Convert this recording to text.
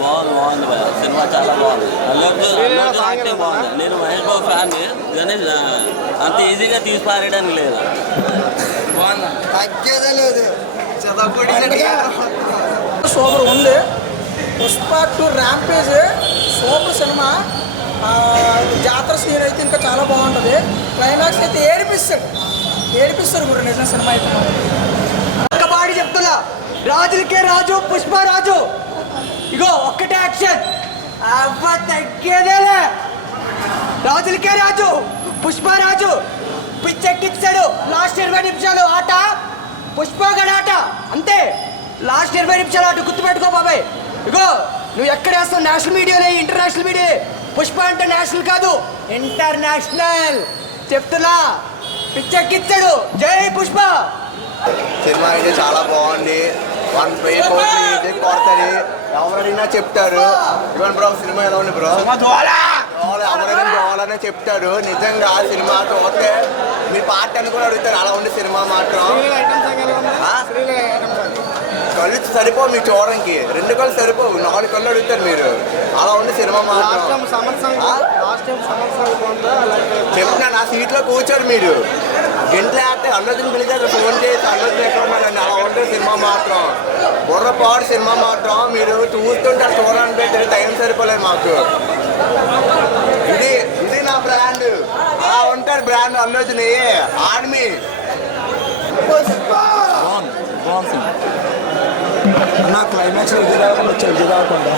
బాగుంది బాగుంది భయ సినిమా చాలా బాగుంది. అల్లు అర్జున్ అల్లు అర్జున్ యాక్టింగ్ బాగుంది. నేను మహేష్ బాబు ఫ్యాన్ కానీ అంత ఈజీగా తీసి పారేయడానికి లేదు తగ్గేదే లేదు. సూపర్ ఉంది. Pushpa two rampage super cinema. ఆ, జాతర సీన్ అయితే ఇంకా చాలా బాగుంటుంది. క్లైమాక్స్ అయితే ఏడిపిస్తాడు. ఏడిపిస్తారు గురు నిజం సినిమా అయితే. ఒక్కపాటి చెప్తున్నా. రాజులకే రాజు పుష్ప రాజు ఇగో ఒక్కటే యాక్షన్. అవ్వ తగ్గేదేలే. రాజులకే రాజు పుష్ప రాజు పిచ్చెక్కిచ్చాడు. లాస్ట్ ఇరవై నిమిషాలు ఆట. పుష్పగడ ఆట. అంతే. లాస్ట్ ఇరవై నిమిషాలు ఆట గుర్తుపెట్టుకో బాబాయ్. ఇగో నువ్వు ఎక్కడ వేస్తావు? నేషనల్ మీడియానే ఇంటర్నేషనల్ మీడియా. పుష్ప అంటే నేషనల్ కాదు ఇంటర్నేషనల్. చెప్తున్నా. పిచ్చెక్కిచ్చాడు. జై పుష్ప. సినిమా అయితే చాలా బాగుంది. వన్ వెయ్యి కోట్లు ఇది కొడతారు ఎవరైనా చెప్తారు. ఇవన్ బ్రో సినిమా ఎలా ఉంది బ్రో? ఎవరైనా కావాలనే చెప్తారు. నిజంగా సినిమా చూస్తే మీ పార్ట్ అని కూడా అడుగుతారు. అలా ఉంది సినిమా మాత్రం? కళ్ళు సరిపో మీకు చూడడానికి రెండు కళ్ళు సరిపోవు. నాలుగు కళ్ళు అడుగుతారు మీరు. అలా ఉంది సినిమా మాత్రం. ఆ? చెప్తున్నా నా సీట్లో కూర్చోరు మీరు. ఇంట్లో అంటే అన్నదిని పిలిచారు ఫోన్ చేసి అన్నది ఎక్కడ అలా ఉంటే సినిమా మాత్రం. బుర్రపాడు సినిమా మాత్రం మీరు చూస్తుంటే చూడడానికి పెట్టారు టైం సరిపోలేదు మాకు. ఇది ఇది నా బ్రాండ్ అలా ఉంటారు బ్రాండ్ అన్నదిని. ఆర్మీ. నా క్లైమాక్స్ విజయదాకుండా వచ్చాడు విజయదాకుండా